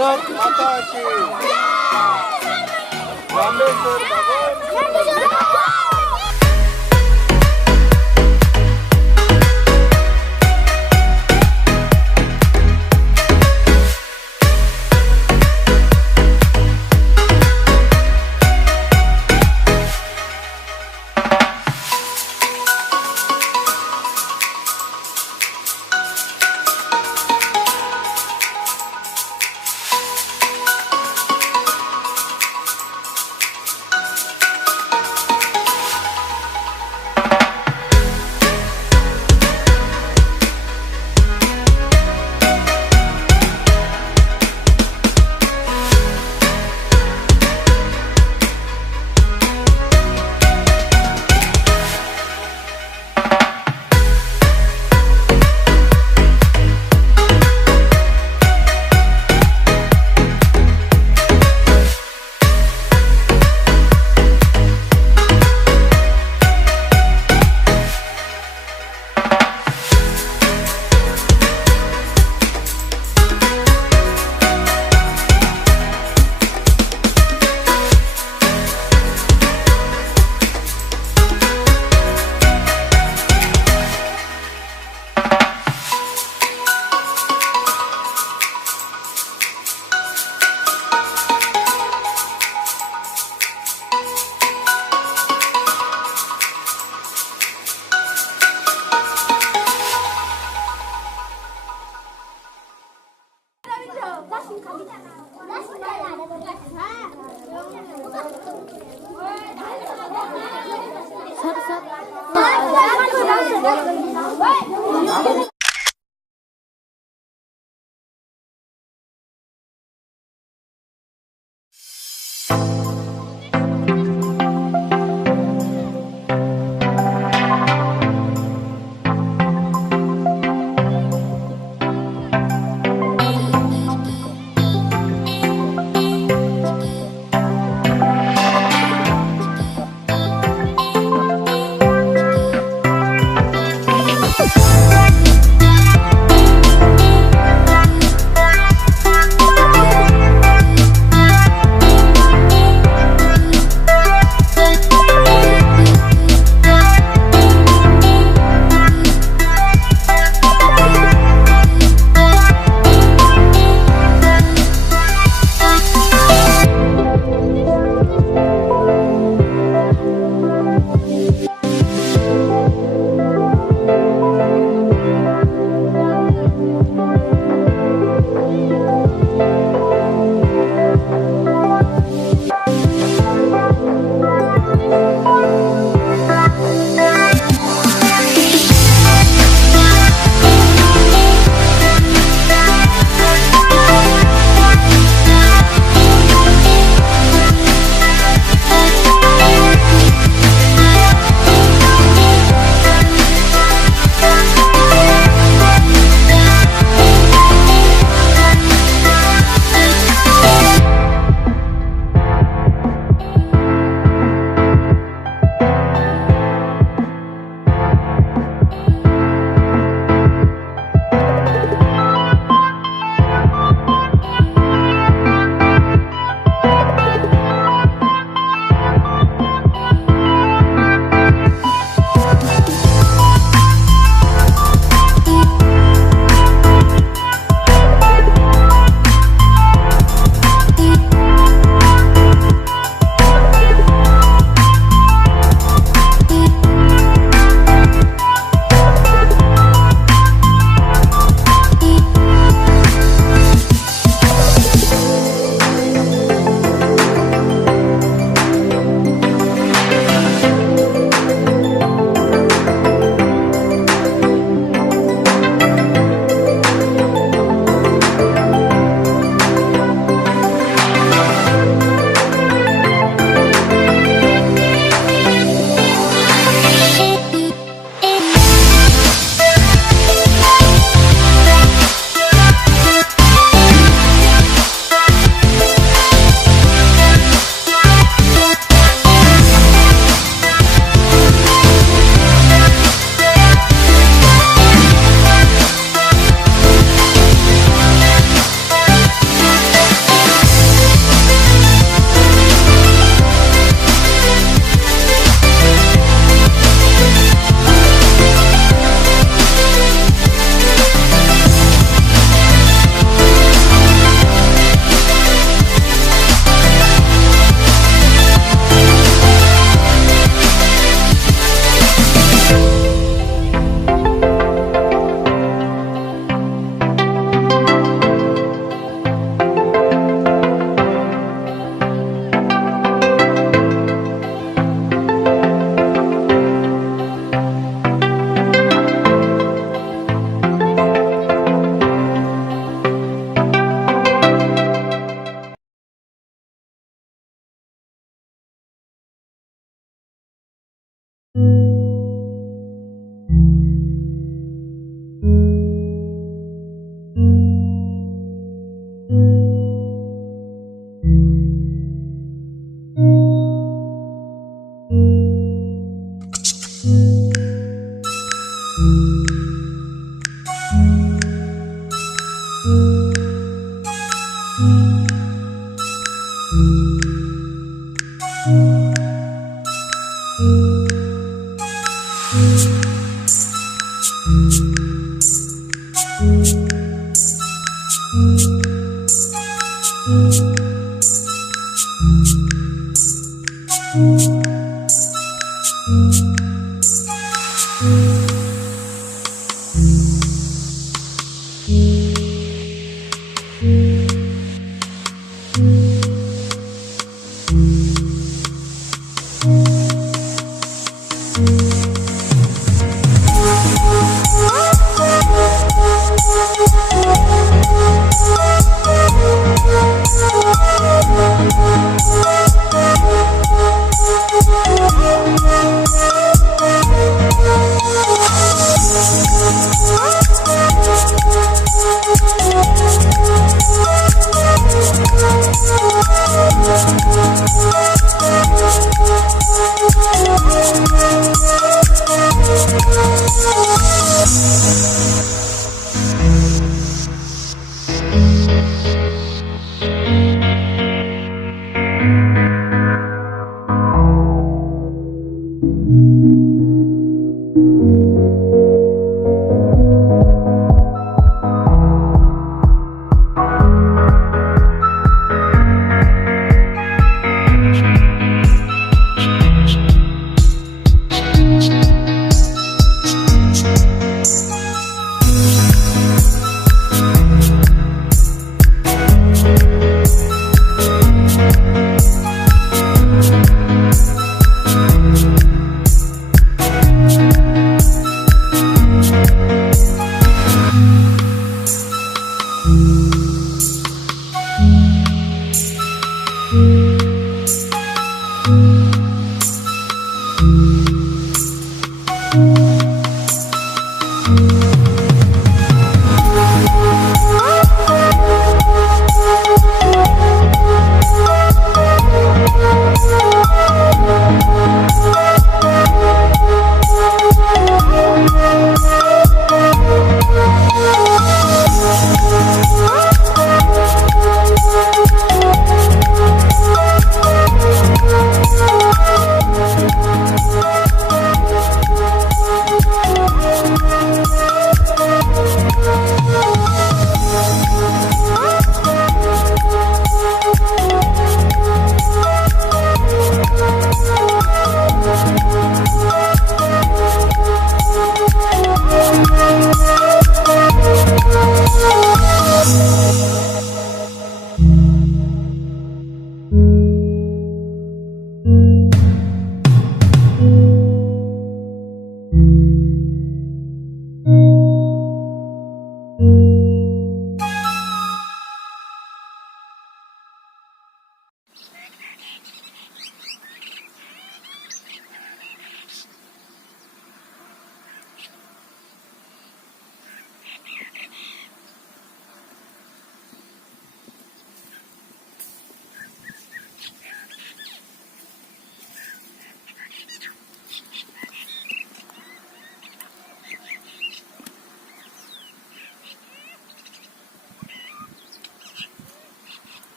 भारत माता की रामेश्वर भगवान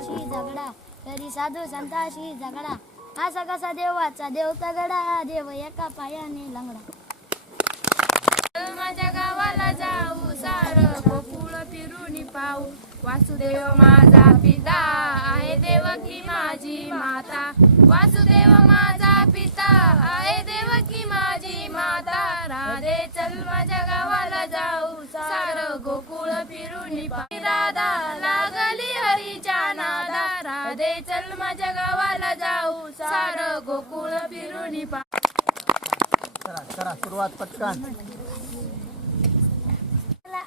संताशी झगडा तरी साधू संताशी झगडा असा कसा देवाचा देव तगडा देव एका पायाने लंगडा माझ्या गावाला जाऊ सार गोकुळ फिरून पाहू वासुदेव माझा पिता आहे देवकी माझी माता वासुदेव माझा पिता आहे देवकी माझी माता राधे चल माझ्या गावाला जाऊ सार गोकुळ फिरून पाहू राधा लागली हरीच्या नादा राधे चल माझ्या गावाला जाऊ सार गोकुळ फिरून पाहू करा सुरुवात पटकन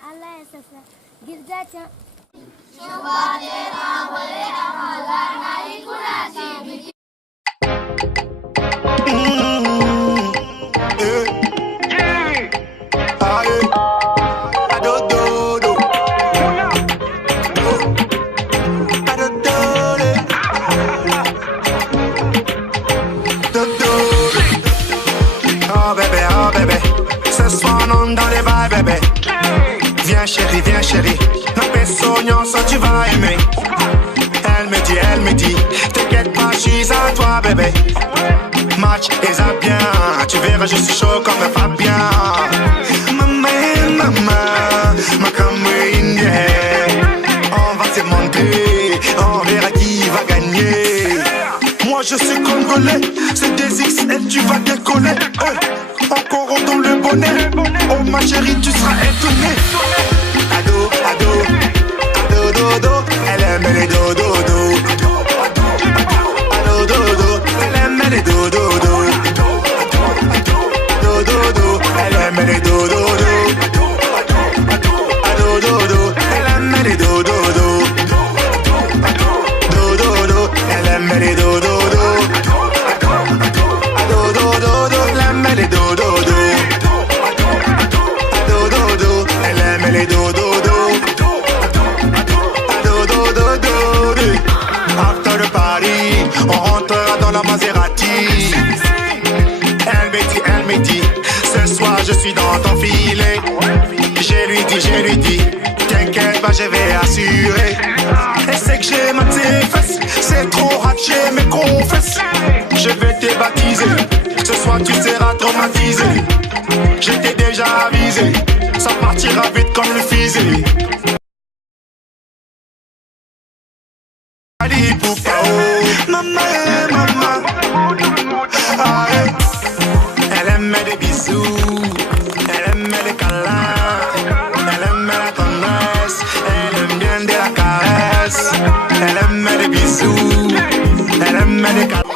आलाय ससा गिरजाच्या Oh bébé, ce soir on dans les vibes bébé. Viens chérie, non sogno so tu vas aimer. Elle me dit, t'inquiète pas, je suis à toi bébé. Match et ça bien, tu verras je suis chaud comme un Fabien. Maman, ma camarade, on va se monter, on verra qui va gagner. Moi je suis congolais, c'est des XL, tu vas décoller. Encore dans le bonnet, oh ma chérie tu seras étonnée. Ado, ado, ado, dodo, elle aime les dodo, dodo. Ado, dodo, elle aime les dodo, dodo. Ado, dodo, elle aime les dodo, dodo. Ado, dodo, elle aime les dodo, dodo. Dodo, dodo, elle aime les dodo, dodo. Ado, dodo, elle aime les dodo, dodo. Elle aime les dodo-do. Dodo-do-do-do. After the party, on rentrera dans la Maserati. Elle me dit, ce soir je suis dans ton filet. Je lui dis, t'inquiète pas, je vais assurer. Elle sait que j'ai ma fesses, c'est trop hot, j'ai mes confesses. Je vais te baptiser, ce soir tu seras traumatisé. Je t'ai déjà avisé, ça partira vite comme le fusil. Allez, poupa, oh, maman, ah, elle aime les bisous, elle aime les câlins, elle aime la tendresse, elle aime bien de la caresse, elle aime les bisous, elle aime les câlins.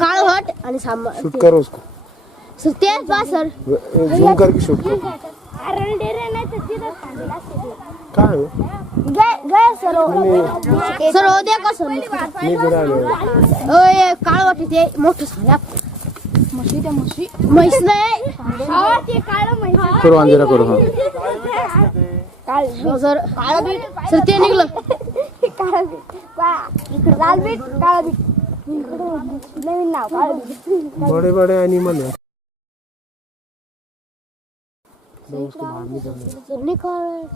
काल हट आणि sambar shoot करो उसको sir तेच बा sir zoom करके shoot करो अरे डेरे नाही तर तिथं काय सर हो द्या का सर काळ वाटते ते मोठं झाल्या म्हशी त्या म्हशी म्हैस नाही ते काळ म्हैस करू अंधेरा करू हा काळ सर काळं बीट सर ते निघलं काळं बीट लाल बीट काळं बीट नवीन नाव काळं बीट बडे बडे एनिमल है निकाल